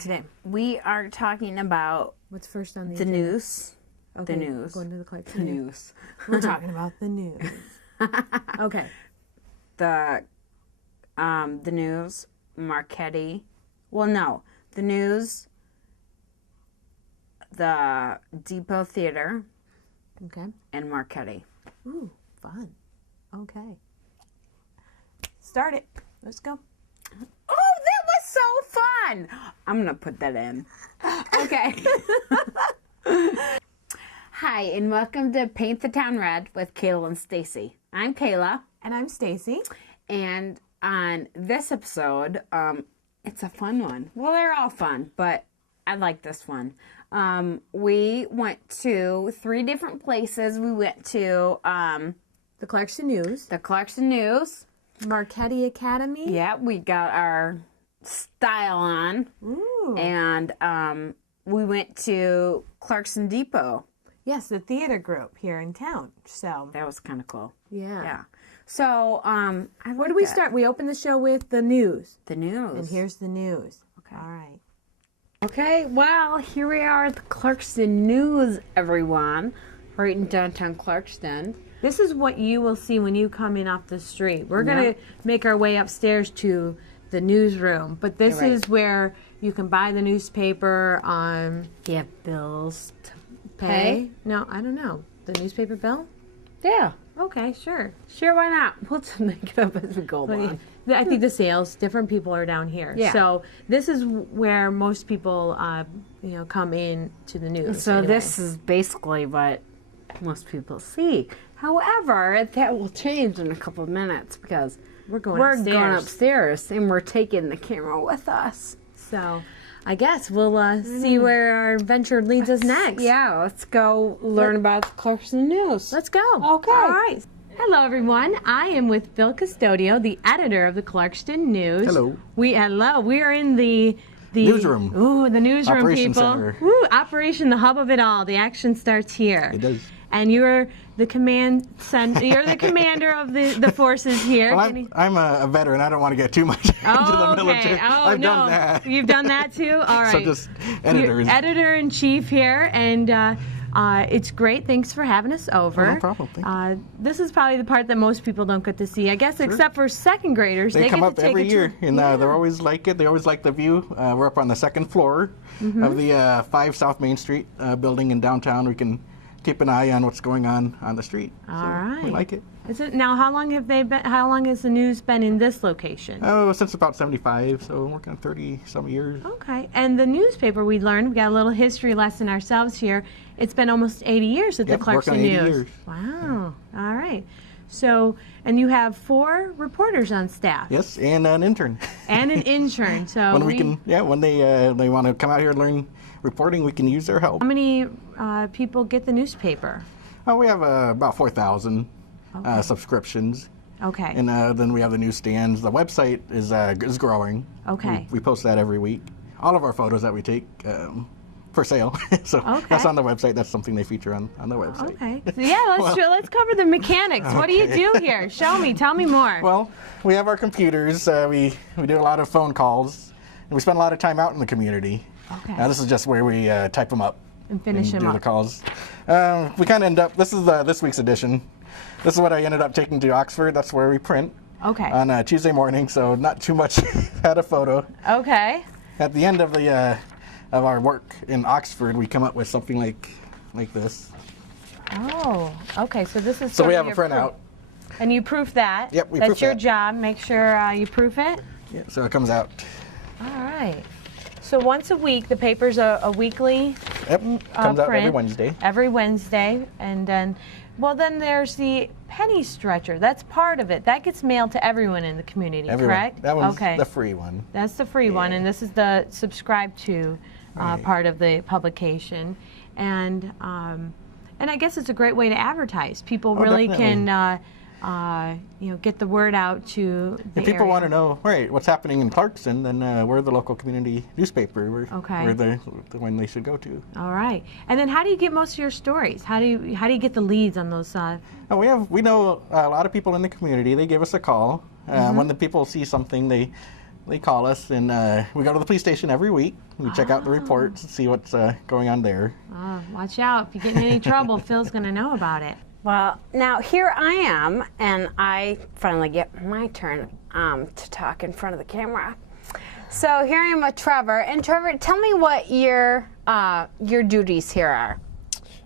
about today? We are talking about What's first on the the agenda? news. Okay, The news. Going to the Clarkston The news. We're talking about the news. Okay. The news, Marquette. Well, no. The news, the Depot Theater, Okay. and Marquette. Ooh, fun. Okay. Start it. Let's go. Oh, that was so fun! I'm going to put that in. Okay. Hi, and welcome to Paint the Town Red with Kayla and Stacy. I'm Kayla. And I'm Stacy. And on this episode, it's a fun one. Well, they're all fun, but I like this one. We went to 3 different places. We went to The Clarkston News. the Clarkston News. Marquette Academy. Yeah, we got our style on. Ooh. And we went to Clarkston Depot. Yes, the theater group here in town. So, That was kind of cool. yeah. Yeah. So, Where do we start? We open the show with the news. The news. And here's the news. Okay. All right. Okay, well, here we are at the Clarkston News, everyone. Right in downtown Clarkston. This is what you will see when you come in off the street. We're going to make our way upstairs to the newsroom, but this Right. is where you can buy the newspaper on You have bills to pay. No, I don't know. The newspaper bill? Yeah. Okay, sure. Sure, why not? We'll just make it up as we go along. I think the sales, different people are down here. Yeah. So this is where most people, come in to the news. So anyway. this is basically what most people see. However, that will change in a couple of minutes because We're going going upstairs. upstairs and we're taking the camera with us. So I guess we'll see where our adventure leads us next. Yeah, let's go learn about the Clarkston News. Let's go. Okay. All right. Hello, everyone. I am with Bill Custodio, the editor of the Clarkston News. Hello. We are in the Newsroom. Ooh, the newsroom, Operations people. Center. Ooh, Operation, the hub of it all. The action starts here. It does. And you're the You're the commander of the forces here. Well, I'm a veteran. I don't want to get too much into the military. Oh, I've no. done that. You've done that too? All right. So just editors. You're editor-in-chief here, and it's great. Thanks for having us over. Oh, no problem. Thank you. This is probably the part that most people don't get to see, I guess, except for second graders. They come get up to take every a tour. year, and they're always like it. They always like the view. We're up on the second floor of the 5 South Main Street building in downtown. We can keep an eye on what's going on the street. All so right. We like it. Is it now? How long has the news been in this location? Oh, since about 75, so we're working on 30-some years. Okay. And the newspaper, we got a little history lesson ourselves here. It's been almost 80 years at Yep, the working Clarkston on 80 News. years. Wow. All right. So, and you have 4 reporters on staff. Yes, and an intern. And an intern. So when they want to come out here and learn reporting, we can use their help. How many people get the newspaper? Oh, we have about 4,000 subscriptions. Okay. And then we have the newsstands. The website is growing. Okay. We post that every week. All of our photos that we take for sale. So that's on the website. That's something they feature on the website. Okay. So yeah, let's cover the mechanics. What do you do here? Show me. Tell me more. Well, we have our computers. We do a lot of phone calls. And we spend a lot of time out in the community. Okay. This is just where we type them up. And finish them do up. the calls. We kind of end up, this is this week's edition. This is what I ended up taking to Oxford. That's where we print. Okay. On Tuesday morning, so not too much had a photo. Okay. At the end of of our work in Oxford, we come up with something like this. Oh, okay. So this is So sort we of have a your printout. proof. And you proof that. Yep, we That's proof your that. job. Make sure you proof it. Yeah, so it comes out. All right. So once a week, the paper's a weekly Yep, comes out every print. Wednesday. Every Wednesday. And then there's the penny stretcher. That's part of it. That gets mailed to everyone in the community, Everyone. correct? That one's okay. the free one. That's the free one, Yeah. and this is the subscribe to Right. part of the publication. And I guess it's a great way to advertise. People really definitely. can get the word out to the If people area. want to know, right, what's happening in Clarkston, then we're the local community newspaper. We're the one they should go to. All right. And then how do you get most of your stories? How do you get the leads on those? We know a lot of people in the community. They give us a call. When the people see something, they they call us, and we go to the police station every week. We check out the reports and see what's going on there. Oh, watch out. If you get in any trouble, Phil's going to know about it. Well, now here I am, and I finally get my turn to talk in front of the camera. So here I am with Trevor, and Trevor, tell me what your duties here are.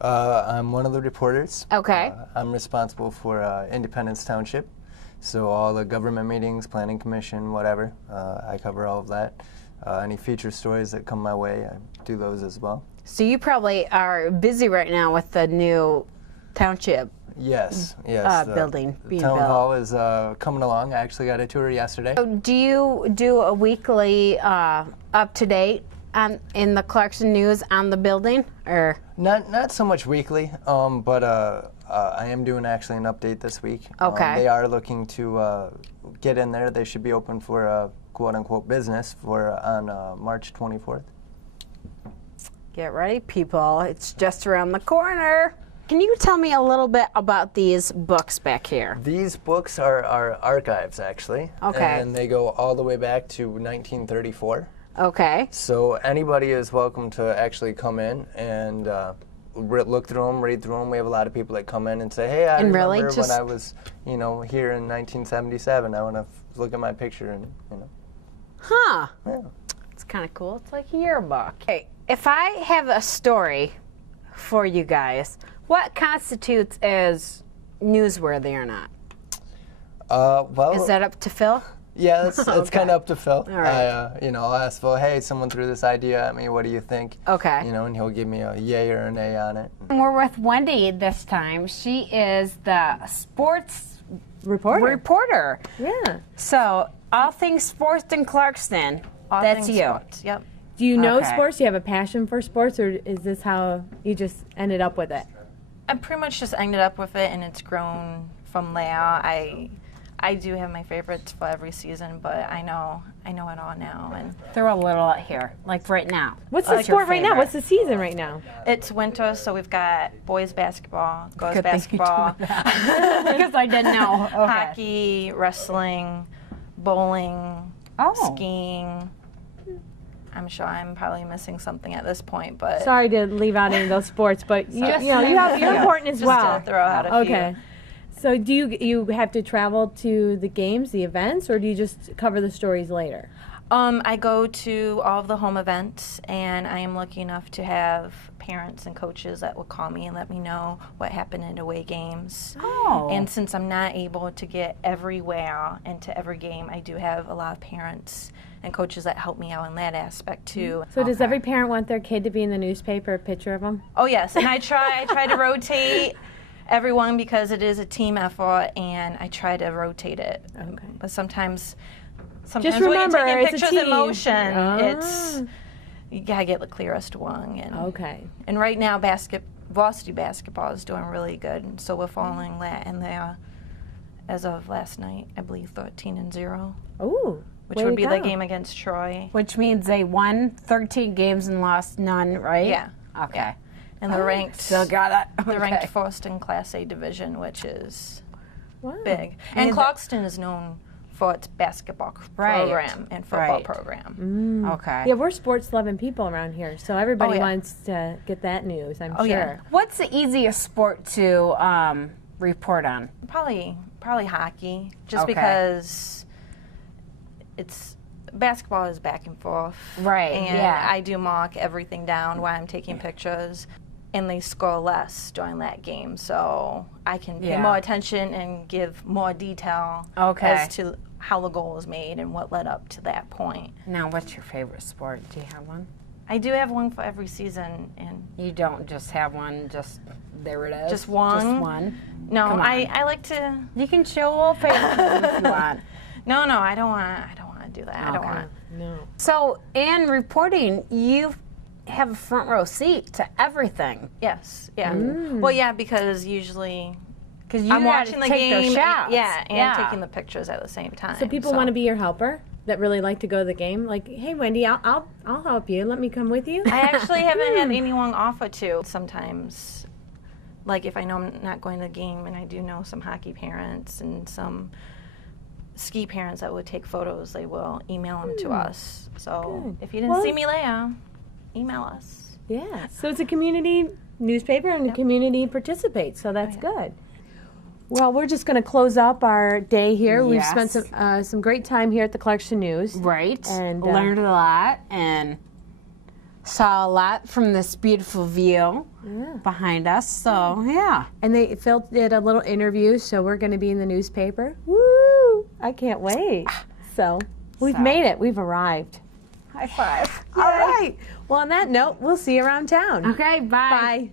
I'm one of the reporters. Okay. I'm responsible for Independence Township, so all the government meetings, planning commission, whatever. I cover all of that. Any feature stories that come my way, I do those as well. So you probably are busy right now with the new township Yes. building being Town built. hall is coming along. I actually got a tour yesterday. So do you do a weekly up-to-date in the Clarkston News on the building, or? Not so much weekly, but I am doing actually an update this week. Okay. They are looking to get in there. They should be open for quote-unquote business on March 24th. Get ready, people. It's just around the corner. Can you tell me a little bit about these books back here? These books are archives, actually. Okay. And they go all the way back to 1934. Okay. So anybody is welcome to actually come in and look through them, read through them. We have a lot of people that come in and say, hey, I And remember really just- when I was, here in 1977. I want to look at my picture and, Huh. Yeah. It's kind of cool. It's like a yearbook. Okay. If I have a story for you guys, what constitutes as newsworthy or not? Well, Is that up to Phil? yeah, it's kind of up to Phil. All right. I'll ask Phil, hey, someone threw this idea at me. What do you think? Okay. And he'll give me a yay or a nay on it. We're with Wendy this time. She is the sports reporter. Yeah. So, all things sports in Clarkston. All That's things you. sports, Yep. Do you know Okay. sports? Do you have a passion for sports, or is this how you just ended up with it? I pretty much just ended up with it, and it's grown from there. I do have my favorites for every season, but I know it all now, and Throw a little out here, like right now. What's the What's your sport right now? favorite? What's the season right now? it's winter, so we've got boys basketball, girls Good thing you basketball, Because I didn't know. Okay. hockey, wrestling, bowling, Oh. skiing. I'm sure I'm probably missing something at this point, but Sorry to leave out any of those sports, but you're important as just well. to throw out a few. Okay. So do you have to travel to the games, the events, or do you just cover the stories later? I go to all of the home events, and I am lucky enough to have parents and coaches that will call me and let me know what happened in away games. Oh. And since I'm not able to get everywhere and to every game, I do have a lot of parents and coaches that help me out in that aspect too. So does every parent want their kid to be in the newspaper, a picture of them? Oh yes, and I try to rotate everyone because it is a team effort, and I try to rotate it. Okay. But sometimes Just remember, when you're taking it's a pictures in team. motion, Ah. it's you gotta get the clearest one. And Okay. and right now, varsity basketball is doing really good, and so we're following that. And they are, as of last night, I believe 13-0, Ooh. which way would to be the go. game against Troy. Which means they won 13 games and lost none, right? Yeah. Okay. And they're ranked. Still got it. They're Okay. ranked first in Class A division, which is Wow. big. And Clarkston is known for its basketball program and football Right. program. Okay. Yeah, we're sports-loving people around here, so everybody Oh, yeah. wants to get that news, I'm Oh, sure. yeah. What's the easiest sport to report on? Probably hockey, just Okay. because it's basketball is back and forth. Right, And yeah. I do mark everything down while I'm taking pictures, and they score less during that game, so I can pay Yeah. more attention and give more detail Okay. as to how the goal was made and what led up to that point. Now, what's your favorite sport? Do you have one? I do have one for every season, and You don't just have one, just there it is. Just one? Just one. no, Come on. I like to. You can show a little favorite if you want. No, I don't want to do that. I don't Okay. want. No. So, in reporting, you have a front row seat to everything. Yes, yeah. Well, yeah, because usually Because you I'm gotta watching the take game, those shots. yeah, and taking the pictures at the same time. So people want to be your helper that really like to go to the game? Like, hey, Wendy, I'll help you. Let me come with you. I actually haven't had anyone offer to. Sometimes, like if I know I'm not going to the game, and I do know some hockey parents and some ski parents that would take photos, they will email them to us. So Good. if you didn't Well- see me lay 'em, email us. Yeah. So it's a community newspaper and the community participates, so that's good. Well, we're just going to close up our day here. We've spent some great time here at the Clarkston News. Right. And, learned a lot and saw a lot from this beautiful view behind us. So, yeah. And Phil did a little interview, so we're going to be in the newspaper. Woo! I can't wait. So we've made it. We've arrived. High five. All right. Well, on that note, we'll see you around town. Okay, bye. Bye.